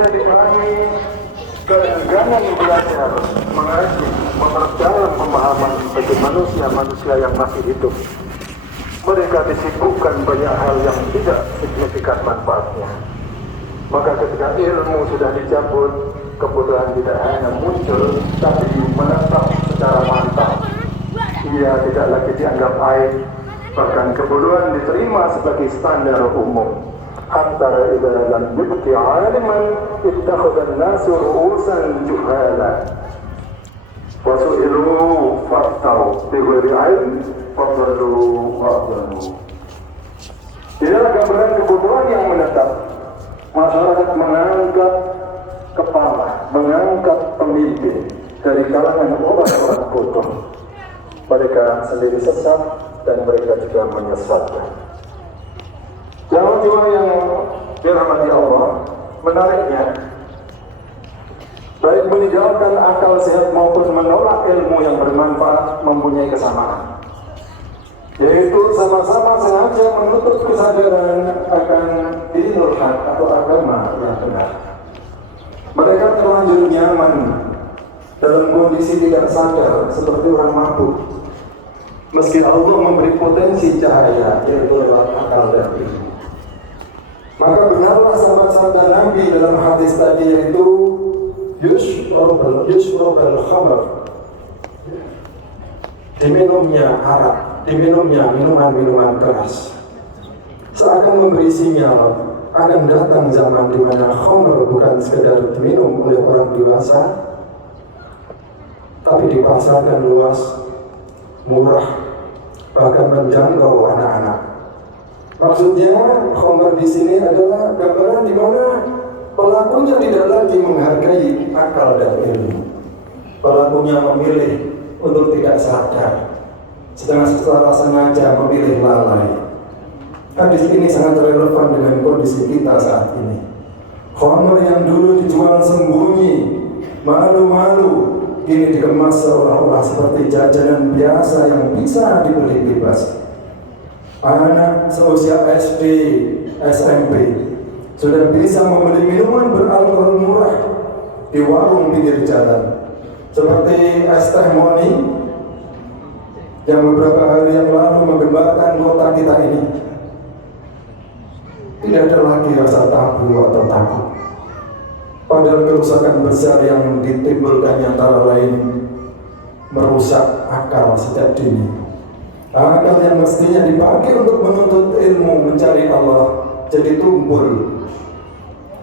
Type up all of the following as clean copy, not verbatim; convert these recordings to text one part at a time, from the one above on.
bisa dipahami keengganan belajar mengaji, memperdalam pemahaman bagi manusia yang masih hidup. Mereka disibukkan banyak hal yang tidak signifikan manfaatnya. Maka ketika ilmu sudah dicabut, kebodohan tidak hanya muncul, tapi menetap secara mantap. Ia tidak lagi dianggap aib, bahkan kebodohan diterima sebagai standar umum. Hatta idza lam yubqi 'aliman ittakhadha an-nasu ru'usan juhala wa su'ilu fa'tau bi ghairi 'ilm fadallu wa'dalu. Inilah gambaran kebodohan yang menetap. Masyarakat mengangkat kepala, mengangkat pemimpin dari kalangan orang-orang bodoh. Mereka sendiri sesat dan mereka juga menyesatkan. Jamaah yang dirahmati Allah, menariknya, baik meninggalkan akal sehat maupun menolak ilmu yang bermanfaat mempunyai kesamaan, yaitu sama-sama sengaja menutup kesadaran akan dinul haq atau agama yang benar. Mereka terlanjur nyaman dalam kondisi tidak sadar seperti orang mabuk, meski Allah memberi potensi cahaya yaitu lewat akal dan ilmu. Maka benarlah sabda Nabi dalam hadis tadi, yaitu yushrabul khamr, diminumnya arak, diminumnya minuman-minuman keras, seakan memberi sinyal akan datang zaman di mana khamr bukan sekedar diminum oleh orang dewasa, tapi dipasarkan luas, murah, bahkan menjangkau anak-anak. Maksudnya, khamr di sini adalah gambaran di mana pelakunya tidak lagi menghargai akal dan ilmu. Pelakunya memilih untuk tidak sadar, sedang secara sengaja memilih lalai. Hadis ini sangat relevan dengan kondisi kita saat ini. Khamr yang dulu dijual sembunyi, malu-malu, kini dikemas seolah-olah seperti jajanan biasa yang bisa dibeli bebas. Anak seusia SD, SMP sudah bisa membeli minuman beralkohol murah di warung pinggir jalan, seperti es teh moni yang beberapa hari yang lalu menggembarkan kota kita ini. Tidak ada lagi rasa tabu atau takut. Padahal kerusakan besar yang ditimbulkannya antara lain merusak akal sejak dini. Akal yang mestinya dipakai untuk menuntut ilmu mencari Allah jadi tumpul,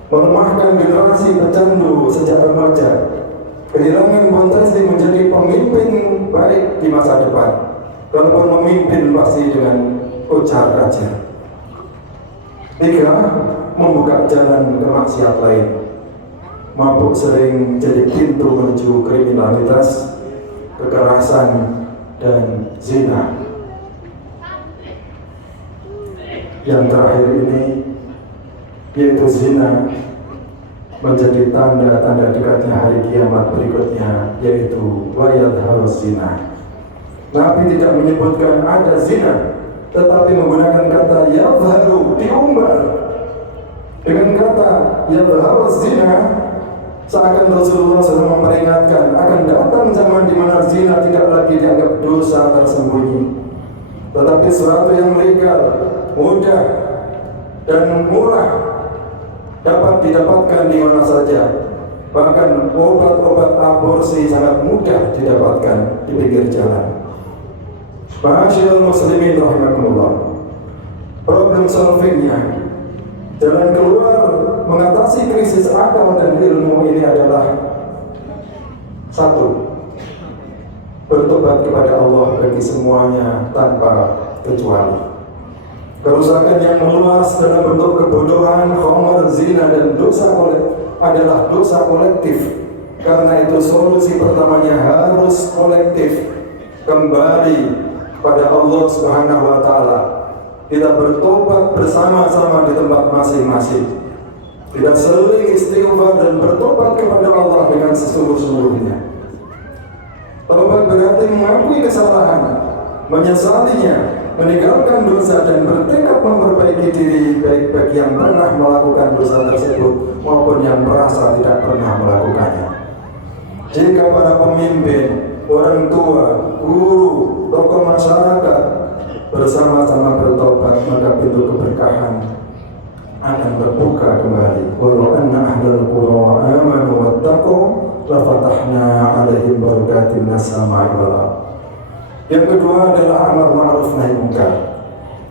melemahkan generasi pecandu sejak remaja, kehilangan potensi menjadi pemimpin baik di masa depan, walaupun memimpin pasti dengan ujar aja. 3. Membuka jalan ke maksiat lain. Mabuk sering jadi pintu menuju kriminalitas, kekerasan, dan zina. Yang terakhir ini, yaitu zina, menjadi tanda-tanda dekatnya hari kiamat berikutnya, yaitu wayadharus zina. Nabi tidak menyebutkan ada zina, tetapi menggunakan kata yadharu, diumbar. Dengan kata yadharus zina, seakan Rasulullah SAW memperingatkan akan datang zaman di mana zina tidak lagi dianggap dosa tersembunyi, tetapi sesuatu yang legal, mudah, dan murah, dapat didapatkan di mana saja. Bahkan obat-obat aborsi sangat mudah didapatkan di pinggir jalan. Ma'asyiral muslimin rahimakumullah, problem solvingnya, jalan keluar mengatasi krisis akal dan ilmu ini adalah 1. Bertobat kepada Allah bagi semuanya tanpa kecuali. Kerusakan yang meluas dalam bentuk kebodohan, khamr, zina, dan adalah dosa kolektif. Karena itu solusi pertamanya harus kolektif. Kembali pada Allah Subhanahu wa Ta'ala. Kita bertobat bersama-sama di tempat masing-masing. Kita seling istighfar dan bertobat kepada Allah dengan sesungguh-sungguhnya. Taubat berarti mengakui kesalahan, menyesalinya, meninggalkan dosa dan bertekad memperbaiki diri, baik bagi yang pernah melakukan dosa tersebut maupun yang merasa tidak pernah melakukannya. Jika para pemimpin, orang tua, guru, tokoh masyarakat bersama-sama bertobat, maka pintu keberkahan akan terbuka kembali. Walau anna ahlal qura amanu wattaqu la fatahna 'alaihim barakatin minas sama'i wal ardh. Yang kedua adalah amar ma'ruf nahi munkar.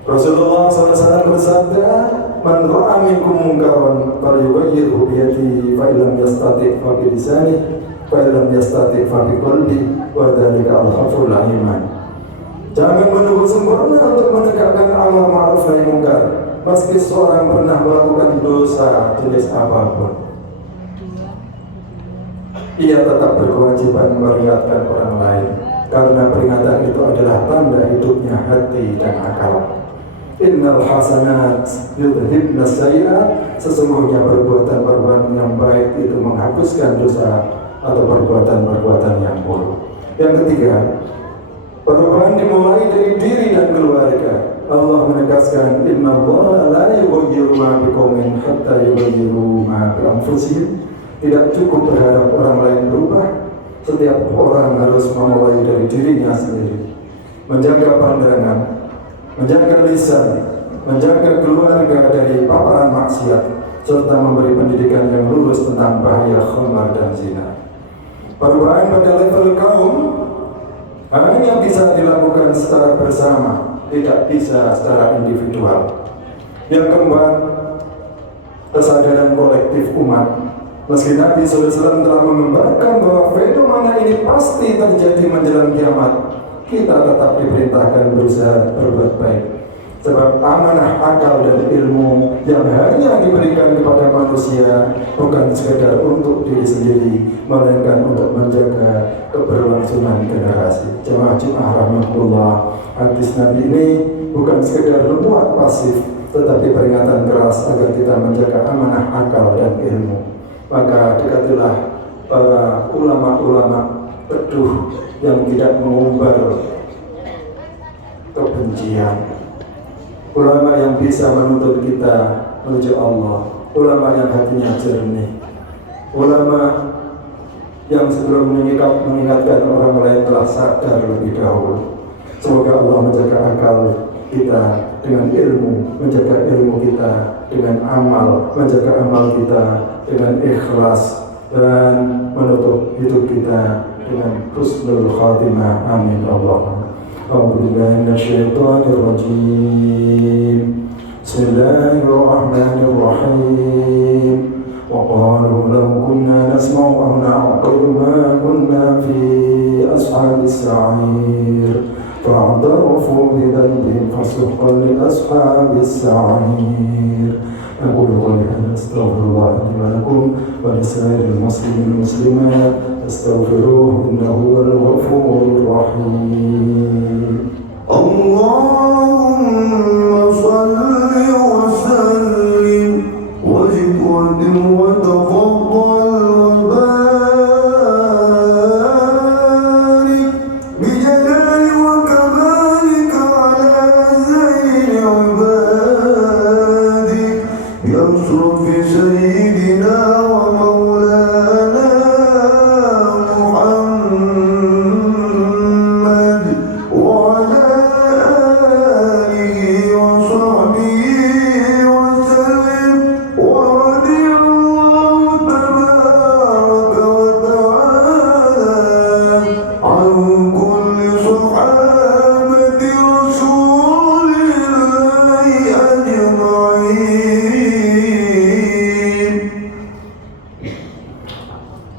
Rasulullah SAW bersabda, "Man ra'a minkum munkaran falyughayyirhu bi yadihi, fa illam yastati' fa bi lisanihi, fa illam yastati' fa bi qalbihi, wa dzalika al-khaful iman." Jangan menunggu sempurna untuk menegakkan amar ma'ruf nahi munkar, meski seorang pernah melakukan dosa jenis apapun. Ia tetap berkewajiban meringatkan orang lain, karena peringatan itu adalah tanda hidupnya hati dan akal. Innal hasanat yudhibnas sayyi'at, sesungguhnya perbuatan-perbuatan yang baik itu menghapuskan dosa atau perbuatan-perbuatan yang buruk. Yang ketiga, perubahan dimulai dari diri dan keluarga. Allah menegaskan, innallaha la yughayyiru ma biqaumin hatta yughayyiru ma bi anfusihim. Tidak cukup berharap orang lain berubah, setiap orang harus memulai dari dirinya sendiri. Menjaga pandangan, menjaga lisan, menjaga keluarga dari paparan maksiat, serta memberi pendidikan yang lurus tentang bahaya khamar dan zina. Perubahan pada level kaum hanya bisa dilakukan secara bersama, tidak bisa secara individual. Yang keempat, kesadaran kolektif umat. Meski Nabi SAW telah menggambarkan bahwa fenomena ini pasti terjadi menjelang kiamat, kita tetap diperintahkan berusaha berbuat baik. Sebab amanah akal dan ilmu yang hanya diberikan kepada manusia bukan sekedar untuk diri sendiri, melainkan untuk menjaga keberlangsungan generasi. Jemaah Jumat rahmatullah, hadis Nabi ini bukan sekedar memuat pasif, tetapi peringatan keras agar kita menjaga amanah akal dan ilmu. Maka dekatilah para ulama-ulama teduh yang tidak mengumbar kebencian, ulama yang bisa menuntut kita menuju Allah, ulama yang hatinya jernih, ulama yang sebelum mengingatkan orang lain telah sadar lebih dahulu. Semoga Allah menjaga akal kita dengan ilmu, menjaga ilmu kita dengan amal, menjaga amal kita dengan ikhlas, dan menutup hidup kita dengan husnul khatimah. Amin Allahumma. A'udzubillahi minasyaitonir rajim. Bismillahirrahmanirrahim. Wa qalu law kunna nasma'u aw na'qilu ma kunna fi ashabis sa'ir. Fa'tarafu bi dhanbihim fasuhqan li ashabis sa'ir. أقول قولي هذا أستغفر الله لي ولكم ولسائر المسلمين والمسلمات استغفروه إنه هو الغفور الرحيم. اللهم صل وسلم وزد وقدم وتفضل وبارك بجلال وكمالك على زين عبادك يصرف في سيدنا ومولانا محمد وعلى آله وصحبه وسلم ورضي الله تبارك وتعالى عن كل صحابة رسول الله أجمعين.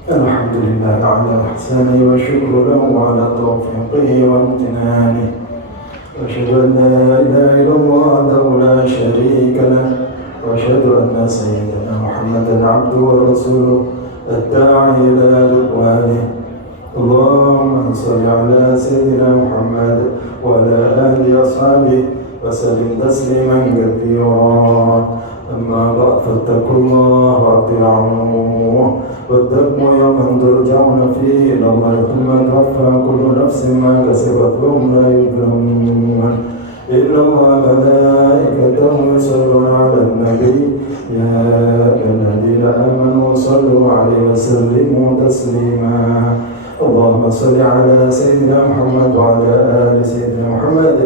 الحمد لله على إحسانه وشكر له على توفيقه وامتنانه، وأشهد أن لا إله إلا الله وحده لا شريك له، وأشهد أن سيدنا محمدا عبده ورسوله الداعي إلى رضوانه. اللهم صل على سيدنا محمد وعلى آله وأصحابه وسلم تسليما كثيرا. أما بعد فاتقوا الله وأطيعوه واتقوا يوما ترجعون فيه إلى الله ثم توفى كل نفس ما كسبت وهم لا يظلمون. إن الله ملائكته يصلون على النبي يا أيها الذين آمنوا صلوا عليه وسلموا تسليما اللهم صل على سيدنا محمد وعلى آل سيدنا محمد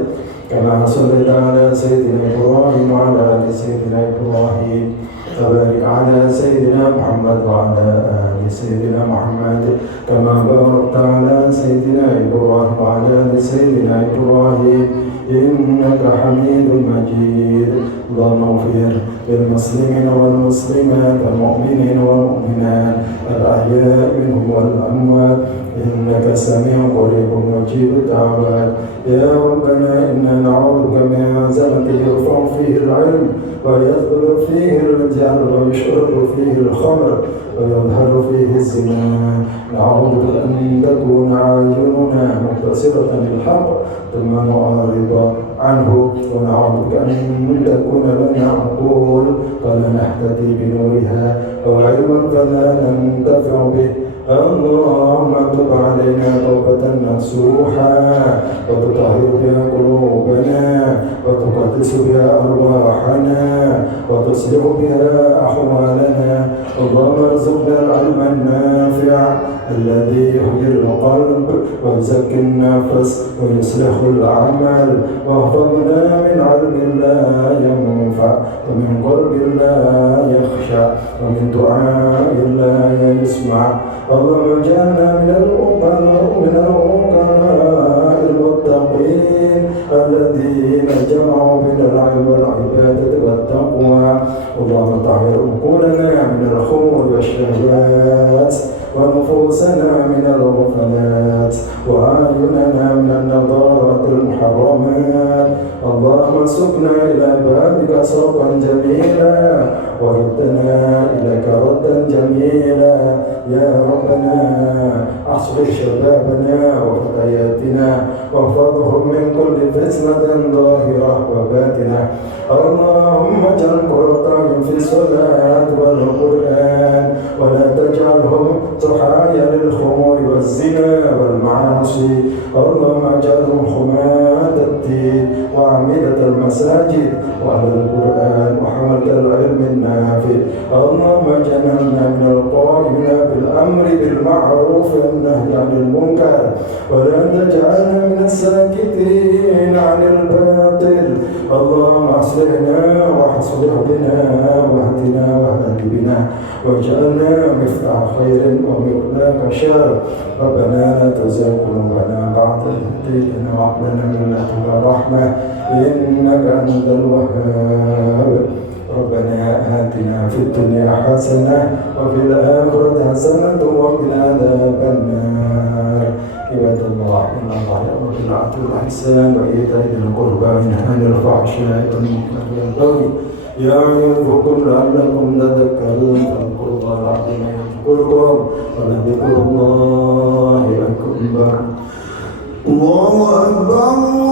كما صليت على سيدنا إبراهيم وعلى آل سيدنا إبراهيم وبارك على سيدنا محمد وعلى آل سيدنا محمد كما باركت على سيدنا إبراهيم وعلى آل سيدنا إبراهيم إنك حميد مجيد اللهم اغفر للمسلمين والمسلمات والمؤمنين والمؤمنات الأحياء منهم والأموات إنك سميع قريب مجيب الدعوات يا ربنا إنا نعوذ بك من زمن يرفع فيه العلم ويثبت فيه الجهل ويشرب فيه الخمر ويظهر فيه الزنا نعوذ بك أن تكون أعيننا مبتصرة للحق ثم نعرض عنه ونعوذ بك أن تكون لنا عقول فلا نهتدي بنورها وعلما فلا ننتفع به اللهم تب علينا توبة نصوحا وتطهر بها قلوبنا وتقدس بها أرواحنا وتصلح بها أحوالنا اللهم ارزقنا العلم النافع الذي يحيي القلب ويزكي النفس ويصلح العمل واحفظنا من علم لا ينفع ومن قلب لا يخشع ومن دعاء لا يسمع اللهم اجعلنا من العقلاء المتقين الذين جمعوا بين العلم والعبادة والتقوى اللهم طهر عقولنا من الخمر والشهوات ونفوسنا من الغفلات وأعيننا من النظارات المحرمات اللهم سقنا إلى بابك سوقا جميلا وردنا إليك ردا جميلا يا ربنا أصلح شبابنا وفتياتنا واحفظهم من كل فتنة ظاهرة وباطنة اللهم اجعل قرة أعين في الصلاة والقرآن ولا تجعلهم ضحايا للخمور والزنا والمعاصي اللهم اجعلهم حماة الدين وأعمدة المساجد وأهل القرآن وحملة العلم النافع اللهم اجعلنا من القائمين بالأمر بالمعروف والنهي عن المنكر ولا تجعلنا من الساكتين عن الباطل اللهم اصلحنا واصلح بنا واهدنا واهد بنا واجعلنا مفتاح خير ومغلاق شر ربنا لا تزغ قلوبنا بعد إذ هديتنا وهب لنا من لدنك رحمة إنك أنت الوهاب ربنا آتنا في الدنيا حسنة وفي الآخرة حسنة وقنا عذاب النار عباد الله إن الله يأمر بالعدل والإحسان وإيتاء ذي القربى وينهى عن الفحشاء والمنكر والبغي يعظكم لعلكم تذكرون فاذكروا الله العظيم يذكركم ولذكر الله أكبر الله أكبر